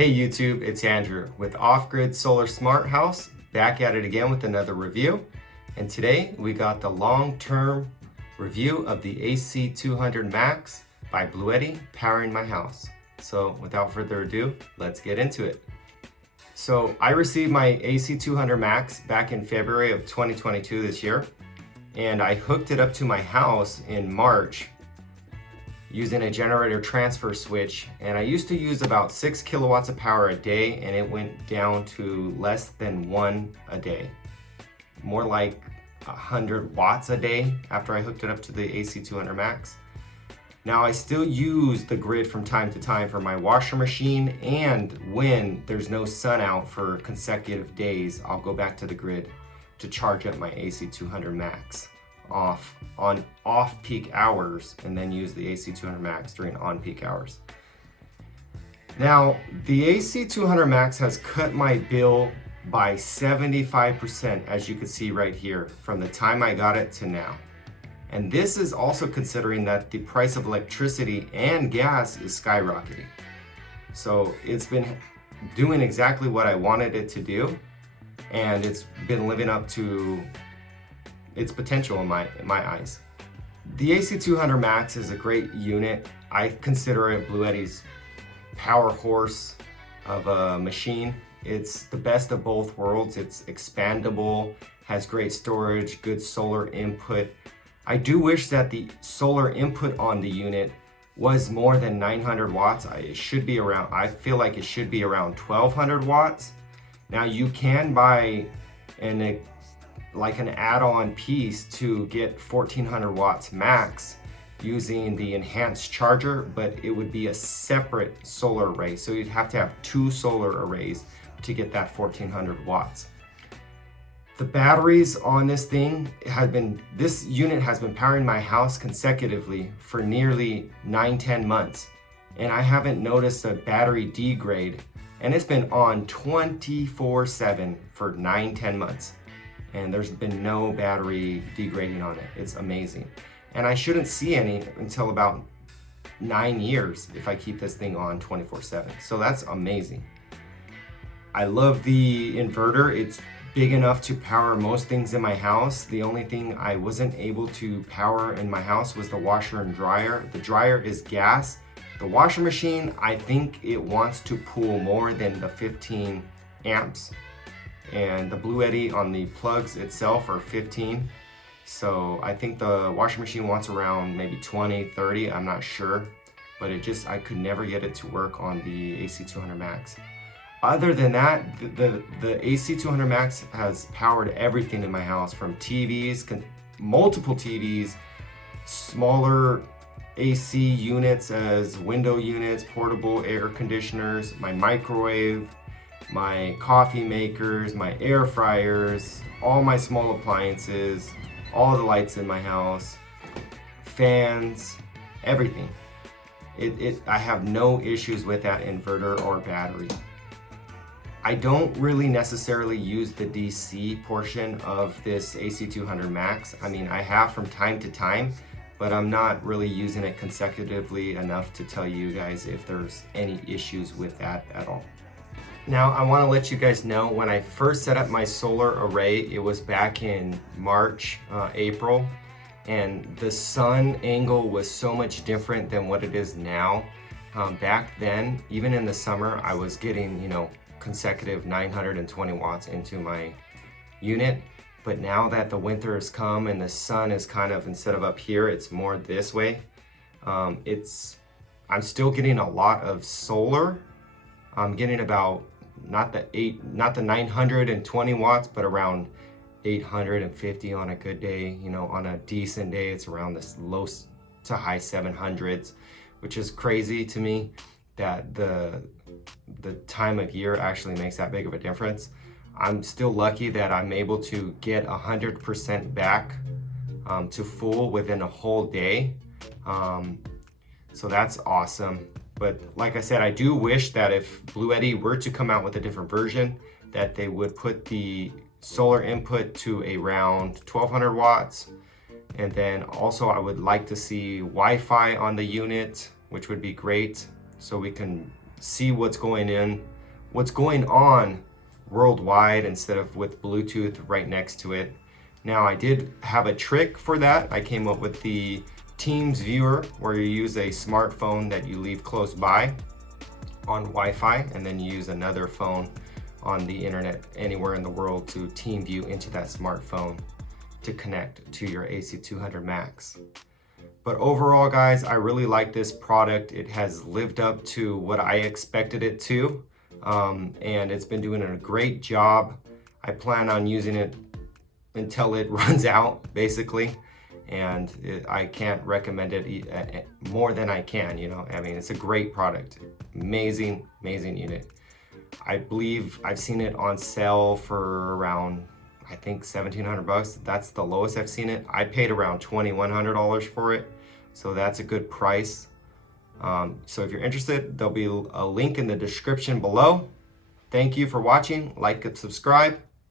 Hey YouTube, it's Andrew with Off-Grid Solar Smart House, back at it again with another review. And today we got the long-term review of the AC200Max by Bluetti powering my house. So without further ado, let's get into it. So I received my AC200Max back in February of 2022 this year, and I hooked it up to my house in March using a generator transfer switch, and I used to use about 6 kilowatts of power a day, and it went down to less than 1 a day. More like 100 watts a day after I hooked it up to the AC200Max. Now I still use the grid from time to time for my washer machine, and when there's no sun out for consecutive days, I'll go back to the grid to charge up my AC200Max on off-peak hours, and then use the AC200Max during on-peak hours. Now, the AC200Max has cut my bill by 75%, as you can see right here, from the time I got it to now. And this is also considering that the price of electricity and gas is skyrocketing. So it's been doing exactly what I wanted it to do, and it's been living up to its potential in my eyes. The AC200Max is a great unit. I consider it Bluetti's power horse of a machine. It's the best of both worlds. It's expandable, has great storage, good solar input. I do wish that the solar input on the unit was more than 900 watts. I feel like it should be around 1200 watts. Now you can buy an add-on piece to get 1400 watts max using the enhanced charger, but it would be a separate solar array. So you'd have to have 2 solar arrays to get that 1400 watts. The batteries on this unit has been powering my house consecutively for nearly 9-10 months. And I haven't noticed a battery degrade, and it's been on 24/7 for 9-10 months. And there's been no battery degrading on it. It's amazing. And I shouldn't see any until about 9 years if I keep this thing on 24/7. So that's amazing. I love the inverter. It's big enough to power most things in my house. The only thing I wasn't able to power in my house was the washer and dryer. The dryer is gas. The washer machine, I think it wants to pull more than the 15 amps. And the Bluetti on the plugs itself are 15. So I think the washing machine wants around maybe 20, 30, I'm not sure. But I could never get it to work on the AC200Max. Other than that, the AC200Max has powered everything in my house, from TVs, multiple TVs, smaller AC units as window units, portable air conditioners, my microwave, my coffee makers, my air fryers, all my small appliances, all the lights in my house, fans, everything. I have no issues with that inverter or battery. I don't really necessarily use the DC portion of this AC200Max. I mean, I have from time to time, but I'm not really using it consecutively enough to tell you guys if there's any issues with that at all. Now, I want to let you guys know, when I first set up my solar array, it was back in March, April, and the sun angle was so much different than what it is now. Back then, even in the summer, I was getting, consecutive 920 watts into my unit. But now that the winter has come and the sun is kind of, instead of up here, it's more this way. I'm still getting a lot of solar. I'm getting about not the 920 watts, but around 850 on a good day. On a decent day, it's around this low to high 700s, which is crazy to me that the time of year actually makes that big of a difference. I'm still lucky that I'm able to get 100% back to full within a whole day. So that's awesome. But like I said, I do wish that if Bluetti were to come out with a different version, that they would put the solar input to around 1200 watts. And then also I would like to see Wi-Fi on the unit, which would be great. So we can see what's going on worldwide instead of with Bluetooth right next to it. Now, I did have a trick for that. I came up with the Teams viewer, where you use a smartphone that you leave close by on Wi-Fi, and then you use another phone on the internet anywhere in the world to team view into that smartphone to connect to your AC200Max. But overall, guys, I really like this product. It has lived up to what I expected it to, and it's been doing a great job. I plan on using it until it runs out, basically. And I can't recommend it more than I can, you know. I mean, it's a great product. Amazing, amazing unit. I believe I've seen it on sale for around, I think, $1,700. That's the lowest I've seen it. I paid around $2,100 for it, so that's a good price. So if you're interested, there'll be a link in the description below. Thank you for watching. Like and subscribe.